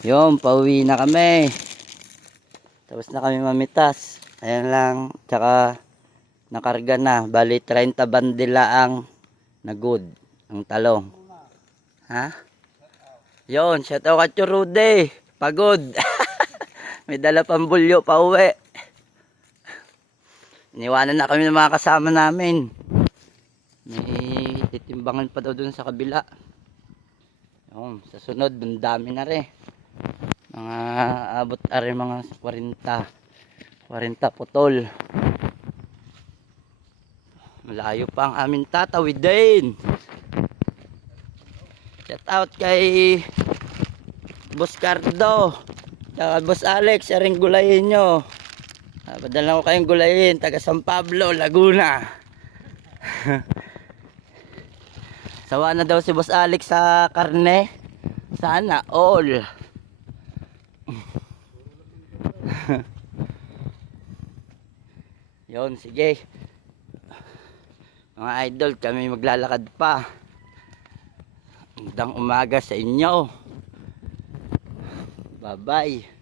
Yun, pauwi na kami. Tapos na kami mamitas. Ayan lang, tsaka nakarga na. Bali 30 bandila ang nagod ang talong. Ha? Yun, shout out kay Rude. Pagod. May dala pang bulyo pa uwi. Iniwanan na kami ng mga kasama namin. May titimbangan pa daw dun sa kabila. Yun, sa sunod, ang dami na rin. Mga abot na rin mga 40 putol. Malayo pa ang aming tatawid din. Shout out kay Boss Cardo. Tsaka Boss Alex, yaring gulayin nyo. Padala ko kayong gulayin, taga San Pablo, Laguna. Sawa na daw si Boss Alex sa karne. Sana all. Yon, sige. Mga idol, kami maglalakad pa. Magandang umaga sa inyo. Bye-bye.